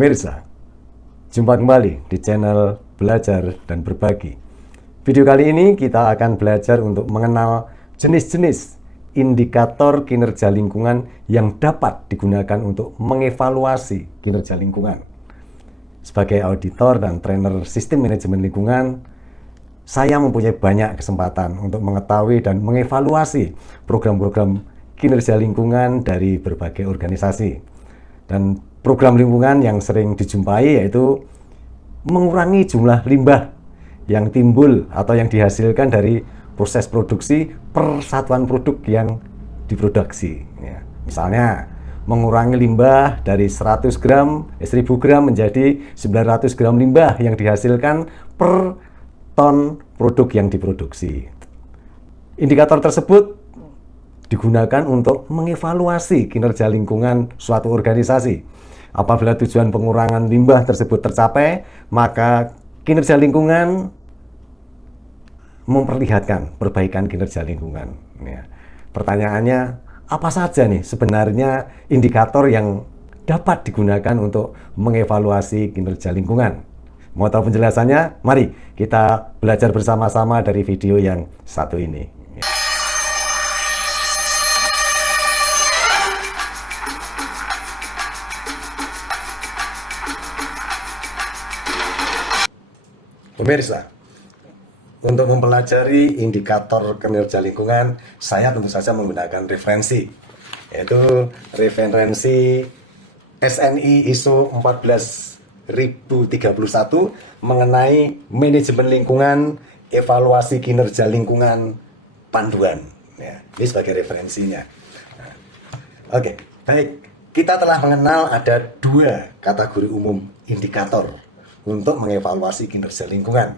Pemirsa, jumpa kembali di channel Belajar dan Berbagi. Video kali ini kita akan belajar untuk mengenal jenis-jenis indikator kinerja lingkungan yang dapat digunakan untuk mengevaluasi kinerja lingkungan. Sebagai auditor dan trainer sistem manajemen lingkungan, saya mempunyai banyak kesempatan untuk mengetahui dan mengevaluasi program-program kinerja lingkungan dari berbagai organisasi. Dan program lingkungan yang sering dijumpai yaitu mengurangi jumlah limbah yang timbul atau yang dihasilkan dari proses produksi per satuan produk yang diproduksi. Ya, misalnya, mengurangi limbah dari 1000 gram menjadi 900 gram limbah yang dihasilkan per ton produk yang diproduksi. Indikator tersebut digunakan untuk mengevaluasi kinerja lingkungan suatu organisasi. Apabila tujuan pengurangan limbah tersebut tercapai, maka kinerja lingkungan memperlihatkan perbaikan kinerja lingkungan. Ya. Pertanyaannya, apa saja nih sebenarnya indikator yang dapat digunakan untuk mengevaluasi kinerja lingkungan? Mau tahu penjelasannya? Mari kita belajar bersama-sama dari video yang satu ini. Pemirsa, untuk mempelajari indikator kinerja lingkungan, saya tentu saja menggunakan referensi, yaitu referensi SNI ISO 14031 mengenai manajemen lingkungan, evaluasi kinerja lingkungan, panduan. Ya, ini sebagai referensinya. Oke, baik. Kita telah mengenal ada dua kategori umum indikator untuk mengevaluasi kinerja lingkungan.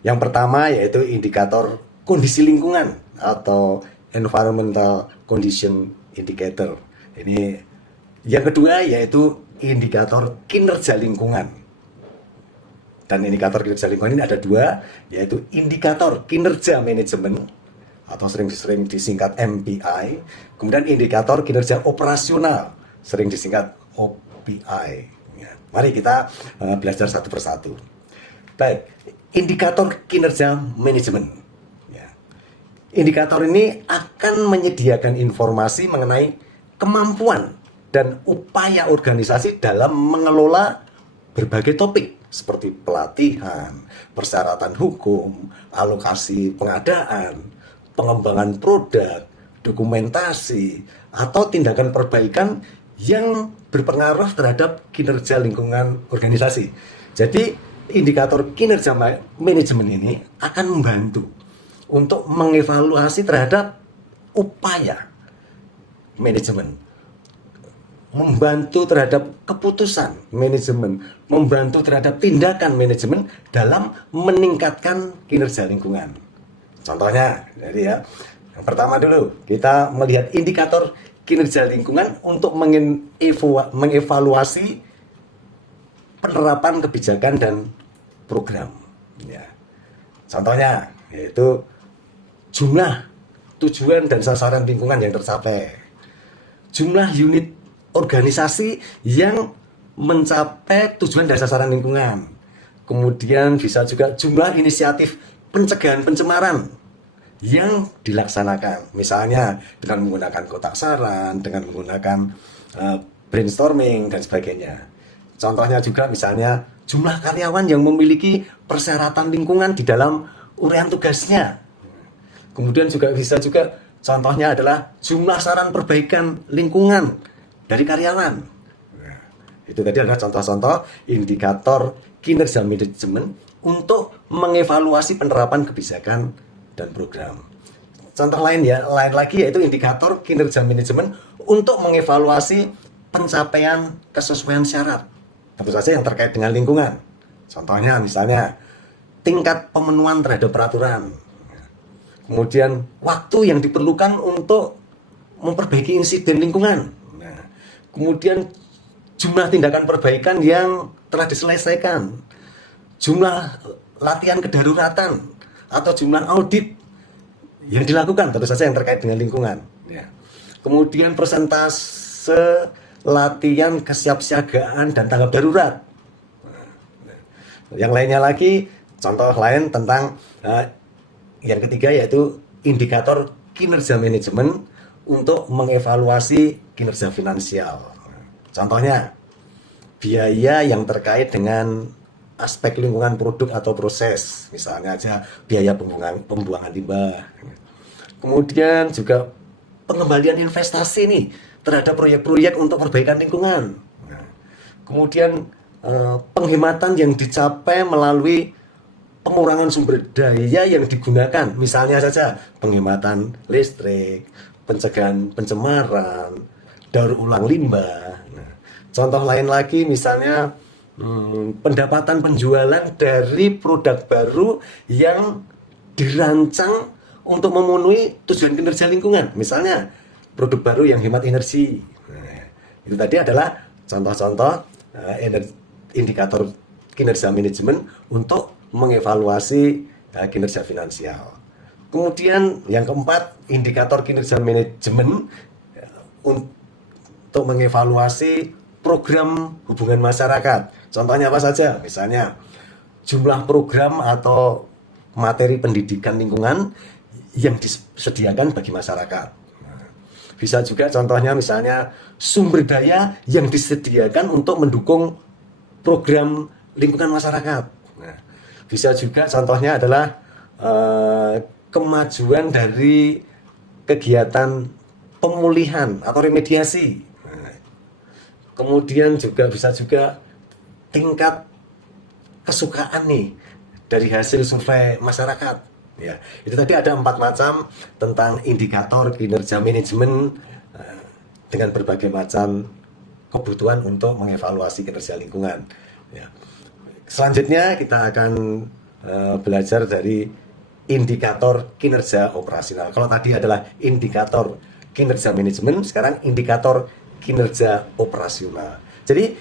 Yang pertama yaitu indikator kondisi lingkungan atau environmental condition indicator. Ini yang kedua yaitu indikator kinerja lingkungan. Dan indikator kinerja lingkungan ini ada dua, yaitu indikator kinerja manajemen atau sering disingkat MPI, kemudian indikator kinerja operasional sering disingkat OPI. Mari kita belajar satu persatu. Baik, indikator kinerja manajemen. Ya. Indikator ini akan menyediakan informasi mengenai kemampuan dan upaya organisasi dalam mengelola berbagai topik seperti pelatihan, persyaratan hukum, alokasi pengadaan, pengembangan produk, dokumentasi, atau tindakan perbaikan yang berpengaruh terhadap kinerja lingkungan organisasi. Jadi, indikator kinerja manajemen ini akan membantu untuk mengevaluasi terhadap upaya manajemen, membantu terhadap keputusan manajemen, membantu terhadap tindakan manajemen dalam meningkatkan kinerja lingkungan. Contohnya, jadi ya, yang pertama dulu kita melihat indikator kinerja lingkungan untuk mengevaluasi penerapan kebijakan dan program. Ya. Contohnya yaitu jumlah tujuan dan sasaran lingkungan yang tercapai, jumlah unit organisasi yang mencapai tujuan dan sasaran lingkungan, kemudian bisa juga jumlah inisiatif pencegahan pencemaran yang dilaksanakan, misalnya dengan menggunakan kotak saran, dengan menggunakan brainstorming dan sebagainya. Contohnya juga misalnya jumlah karyawan yang memiliki persyaratan lingkungan di dalam uraian tugasnya. Kemudian juga bisa juga contohnya adalah jumlah saran perbaikan lingkungan dari karyawan. Itu tadi adalah contoh-contoh indikator kinerja manajemen untuk mengevaluasi penerapan kebijakan dan program. Contoh lain lagi yaitu indikator kinerja manajemen untuk mengevaluasi pencapaian kesesuaian syarat, tentu saja yang terkait dengan lingkungan. Contohnya misalnya tingkat pemenuhan terhadap peraturan, kemudian waktu yang diperlukan untuk memperbaiki insiden lingkungan, kemudian jumlah tindakan perbaikan yang telah diselesaikan, jumlah latihan kedaruratan atau jumlah audit yang dilakukan, tentu saja yang terkait dengan lingkungan. Kemudian persentase latihan kesiapsiagaan dan tanggap darurat. Yang lainnya lagi, contoh lain tentang yang ketiga yaitu indikator kinerja manajemen untuk mengevaluasi kinerja finansial. Contohnya, biaya yang terkait dengan aspek lingkungan produk atau proses, misalnya aja biaya pembuangan limbah. Kemudian juga pengembalian investasi nih terhadap proyek-proyek untuk perbaikan lingkungan. Kemudian penghematan yang dicapai melalui pengurangan sumber daya yang digunakan, misalnya saja penghematan listrik, pencegahan pencemaran, daur ulang limbah. Contoh lain lagi misalnya pendapatan penjualan dari produk baru yang dirancang untuk memenuhi tujuan kinerja lingkungan, misalnya produk baru yang hemat energi. Itu tadi adalah contoh-contoh indikator kinerja manajemen untuk mengevaluasi kinerja finansial. Kemudian yang keempat, indikator kinerja manajemen untuk mengevaluasi program hubungan masyarakat. Contohnya apa saja? Misalnya jumlah program atau materi pendidikan lingkungan yang disediakan bagi masyarakat. Bisa juga contohnya misalnya sumber daya yang disediakan untuk mendukung program lingkungan masyarakat. Bisa juga contohnya adalah kemajuan dari kegiatan pemulihan atau remediasi. Kemudian juga bisa juga tingkat kesukaan nih dari hasil survei masyarakat. Ya, itu tadi ada 4 macam tentang indikator kinerja manajemen dengan berbagai macam kebutuhan untuk mengevaluasi kinerja lingkungan. Ya. Selanjutnya kita akan belajar dari indikator kinerja operasional. Kalau tadi adalah indikator kinerja manajemen, sekarang indikator kinerja operasional. Jadi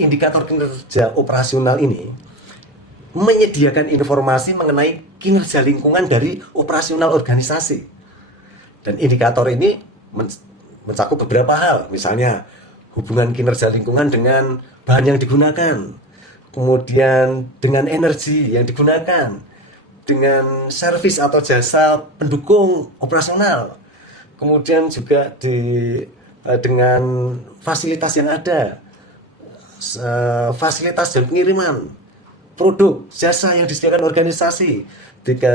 indikator kinerja operasional ini menyediakan informasi mengenai kinerja lingkungan dari operasional organisasi. Dan indikator ini mencakup beberapa hal, misalnya hubungan kinerja lingkungan dengan bahan yang digunakan, kemudian dengan energi yang digunakan, dengan servis atau jasa pendukung operasional, kemudian juga dengan fasilitas yang ada, fasilitas dan pengiriman produk, jasa yang disediakan organisasi,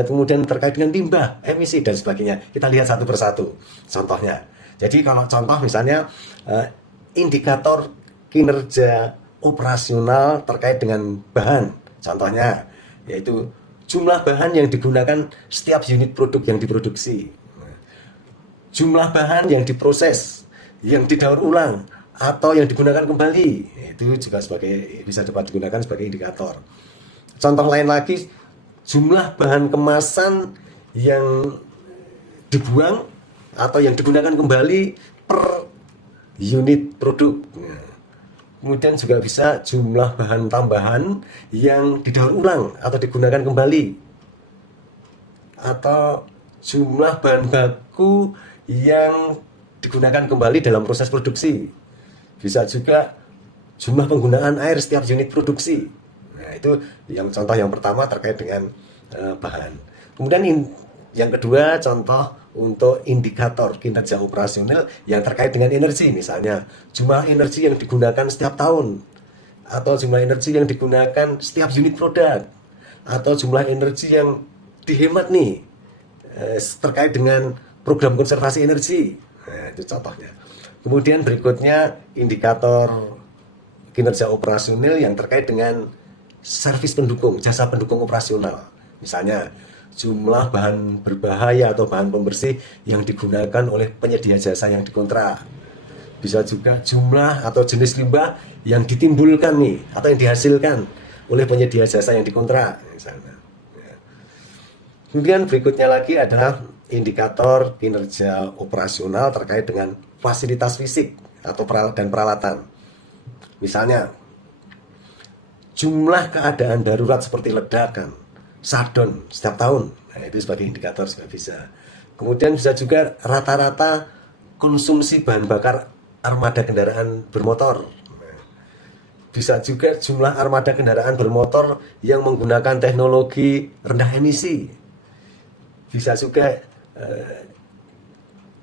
kemudian terkait dengan limbah, emisi dan sebagainya. Kita lihat satu persatu contohnya. Jadi kalau contoh misalnya indikator kinerja operasional terkait dengan bahan, contohnya yaitu jumlah bahan yang digunakan setiap unit produk yang diproduksi, jumlah bahan yang diproses, yang didaur ulang atau yang digunakan kembali, itu juga bisa dapat digunakan sebagai indikator. Contoh lain lagi, jumlah bahan kemasan yang dibuang atau yang digunakan kembali per unit produk. Kemudian juga bisa jumlah bahan tambahan yang didaur ulang atau digunakan kembali, atau jumlah bahan baku yang digunakan kembali dalam proses produksi. Bisa juga jumlah penggunaan air setiap unit produksi. Nah, itu yang contoh yang pertama terkait dengan bahan. Kemudian yang kedua, contoh untuk indikator kinerja operasional yang terkait dengan energi, misalnya jumlah energi yang digunakan setiap tahun, atau jumlah energi yang digunakan setiap unit produk, atau jumlah energi yang dihemat nih terkait dengan program konservasi energi. Nah, itu contohnya. Kemudian berikutnya indikator kinerja operasional yang terkait dengan servis pendukung, jasa pendukung operasional. Misalnya jumlah bahan berbahaya atau bahan pembersih yang digunakan oleh penyedia jasa yang dikontrak. Bisa juga jumlah atau jenis limbah yang ditimbulkan nih atau yang dihasilkan oleh penyedia jasa yang dikontrak misalnya. Kemudian berikutnya lagi adalah indikator kinerja operasional terkait dengan fasilitas fisik atau dan peralatan. Misalnya jumlah keadaan darurat seperti ledakan, shutdown setiap tahun. Nah, itu sebagai indikator juga bisa. Kemudian bisa juga rata-rata konsumsi bahan bakar armada kendaraan bermotor. Bisa juga jumlah armada kendaraan bermotor yang menggunakan teknologi rendah emisi. Bisa juga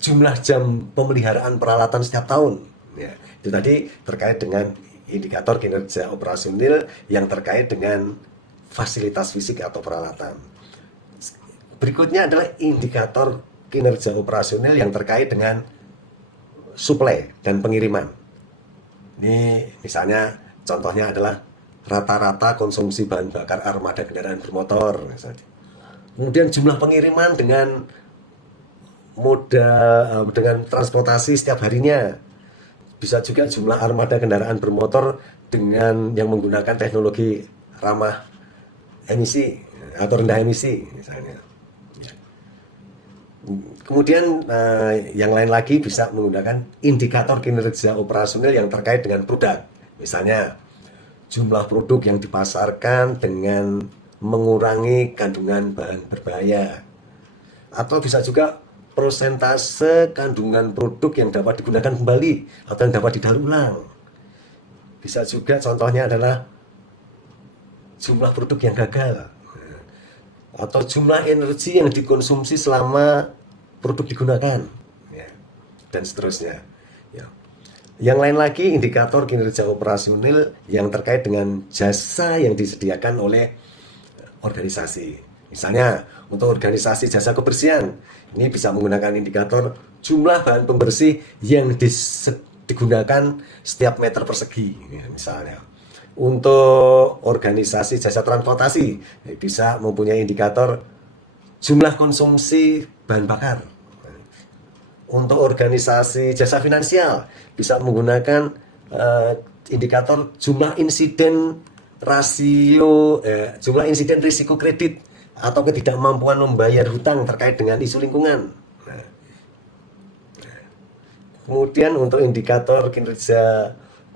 jumlah jam pemeliharaan peralatan setiap tahun. Ya, itu tadi terkait dengan indikator kinerja operasional yang terkait dengan fasilitas fisik atau peralatan. Berikutnya adalah indikator kinerja operasional yang terkait dengan suplai dan pengiriman. Ini misalnya contohnya adalah rata-rata konsumsi bahan bakar armada kendaraan bermotor misalnya. Kemudian jumlah pengiriman dengan dengan transportasi setiap harinya. Bisa juga jumlah armada kendaraan bermotor dengan yang menggunakan teknologi ramah emisi atau rendah emisi misalnya. Kemudian yang lain lagi bisa menggunakan indikator kinerja operasional yang terkait dengan produk. Misalnya jumlah produk yang dipasarkan dengan mengurangi kandungan bahan berbahaya. Atau bisa juga persentase kandungan produk yang dapat digunakan kembali atau yang dapat didaur ulang. Bisa juga contohnya adalah jumlah produk yang gagal atau jumlah energi yang dikonsumsi selama produk digunakan, ya, dan seterusnya. Ya. Yang lain lagi indikator kinerja operasional yang terkait dengan jasa yang disediakan oleh organisasi. Misalnya untuk organisasi jasa kebersihan, ini bisa menggunakan indikator jumlah bahan pembersih yang digunakan setiap meter persegi, ya, misalnya. Untuk organisasi jasa transportasi bisa mempunyai indikator jumlah konsumsi bahan bakar. Untuk organisasi jasa finansial bisa menggunakan indikator jumlah insiden jumlah insiden risiko kredit atau ketidakmampuan membayar hutang terkait dengan isu lingkungan. Kemudian untuk indikator kinerja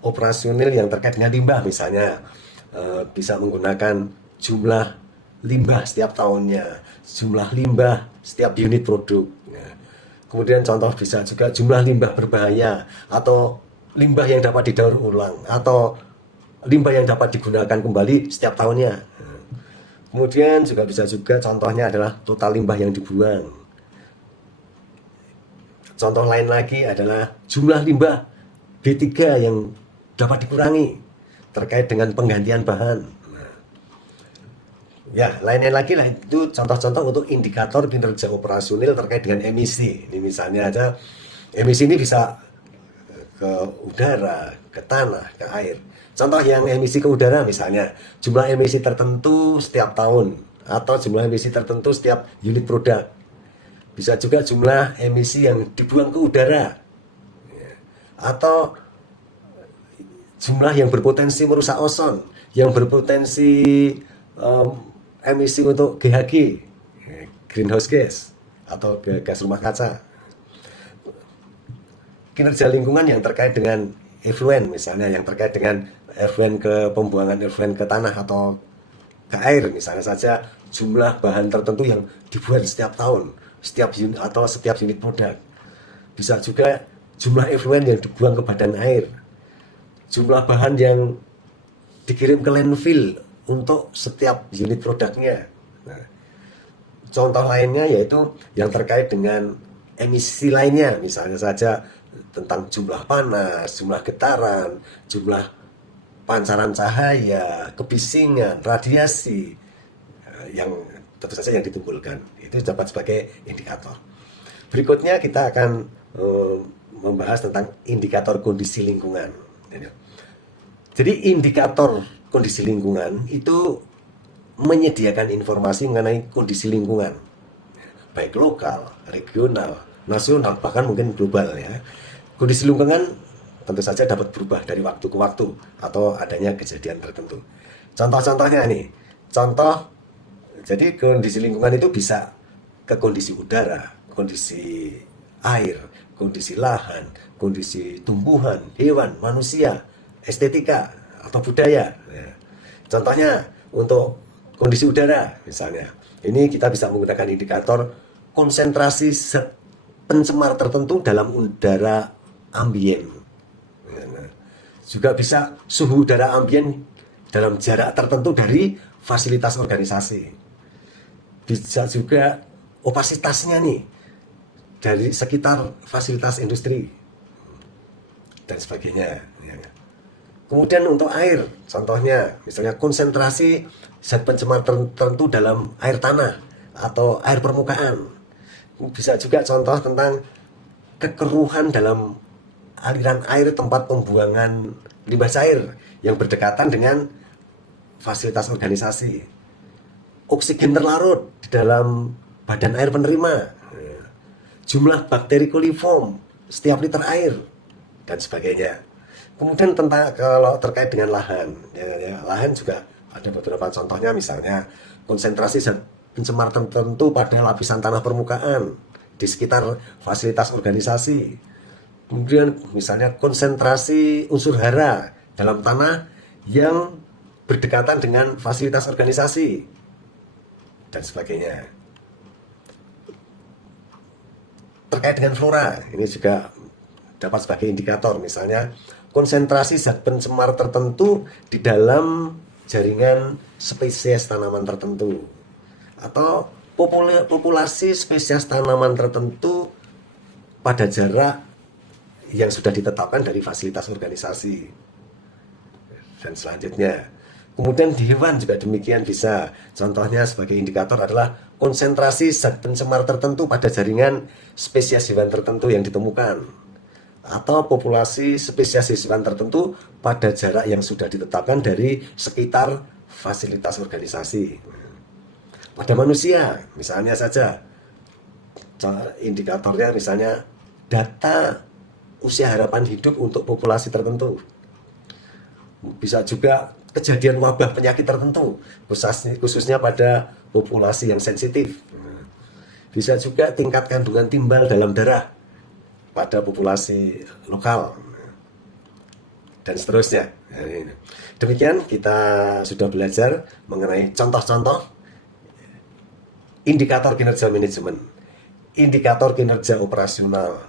operasional yang terkait dengan limbah misalnya bisa menggunakan jumlah limbah setiap tahunnya, jumlah limbah setiap unit produk. Kemudian contoh bisa juga jumlah limbah berbahaya atau limbah yang dapat didaur ulang atau limbah yang dapat digunakan kembali setiap tahunnya. Kemudian juga bisa juga contohnya adalah total limbah yang dibuang. Contoh lain lagi adalah jumlah limbah B3 yang dapat dikurangi terkait dengan penggantian bahan. Ya, lainnya lagi lah itu contoh-contoh untuk indikator kinerja operasional terkait dengan emisi. Ini misalnya aja emisi ini bisa ke udara, ke tanah, ke air. Contoh yang emisi ke udara misalnya jumlah emisi tertentu setiap tahun atau jumlah emisi tertentu setiap unit produk. Bisa juga jumlah emisi yang dibuang ke udara atau jumlah yang berpotensi merusak ozon, yang berpotensi emisi untuk GHG, greenhouse gas atau gas rumah kaca. Kinerja lingkungan yang terkait dengan effluent misalnya, yang terkait dengan effluent ke pembuangan effluent ke tanah atau ke air misalnya saja jumlah bahan tertentu yang dibuat setiap tahun, setiap unit atau setiap unit produk. Bisa juga jumlah effluent yang dibuang ke badan air, jumlah bahan yang dikirim ke landfill untuk setiap unit produknya. Nah, contoh lainnya yaitu yang terkait dengan emisi lainnya, misalnya saja tentang jumlah panas, jumlah getaran, jumlah pancaran cahaya, kebisingan, radiasi yang tentu saja yang ditimbulkan. Itu dapat sebagai indikator. Berikutnya kita akan membahas tentang indikator kondisi lingkungan. Jadi indikator kondisi lingkungan itu menyediakan informasi mengenai kondisi lingkungan, baik lokal, regional, nasional, bahkan mungkin global ya. Kondisi lingkungan tentu saja dapat berubah dari waktu ke waktu atau adanya kejadian tertentu. Contoh-contohnya nih, jadi kondisi lingkungan itu bisa ke kondisi udara, kondisi air, kondisi lahan, kondisi tumbuhan, hewan, manusia, estetika atau budaya. Contohnya untuk kondisi udara misalnya, ini kita bisa menggunakan indikator konsentrasi zat pencemar tertentu dalam udara ambien Juga bisa suhu udara ambien dalam jarak tertentu dari fasilitas organisasi. Bisa juga opasitasnya nih dari sekitar fasilitas industri dan sebagainya. Kemudian untuk air, contohnya misalnya konsentrasi zat pencemar tertentu dalam air tanah atau air permukaan. Bisa juga contoh tentang kekeruhan dalam aliran air tempat pembuangan limbah cair yang berdekatan dengan fasilitas organisasi. Oksigen terlarut di dalam badan air penerima, jumlah bakteri koliform setiap liter air, dan sebagainya. Kemudian tentang kalau terkait dengan lahan, lahan juga ada beberapa contohnya, misalnya konsentrasi zat pencemar tertentu pada lapisan tanah permukaan di sekitar fasilitas organisasi. Kemudian misalnya konsentrasi unsur hara dalam tanah yang berdekatan dengan fasilitas organisasi dan sebagainya. Terkait dengan flora, ini juga dapat sebagai indikator, misalnya konsentrasi zat pencemar tertentu di dalam jaringan spesies tanaman tertentu, atau populasi spesies tanaman tertentu pada jarak yang sudah ditetapkan dari fasilitas organisasi. Dan selanjutnya, kemudian di hewan juga demikian bisa. Contohnya sebagai indikator adalah konsentrasi zat pencemar tertentu pada jaringan spesies hewan tertentu yang ditemukan, atau populasi spesies hewan tertentu pada jarak yang sudah ditetapkan dari sekitar fasilitas organisasi. Pada manusia, misalnya saja, indikatornya misalnya data usia harapan hidup untuk populasi tertentu. Bisa juga kejadian wabah penyakit tertentu, khususnya pada populasi yang sensitif. Bisa juga tingkat kandungan timbal dalam darah pada populasi lokal, dan seterusnya. Demikian kita sudah belajar mengenai contoh-contoh indikator kinerja manajemen, indikator kinerja operasional,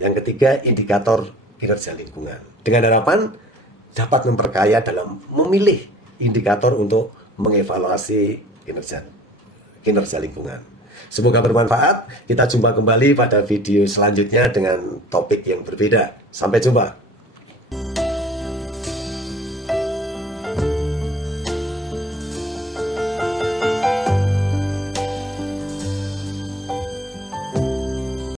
yang ketiga indikator kinerja lingkungan, dengan harapan dapat memperkaya dalam memilih indikator untuk mengevaluasi kinerja lingkungan. Semoga bermanfaat. Kita jumpa kembali pada video selanjutnya dengan topik yang berbeda. Sampai jumpa.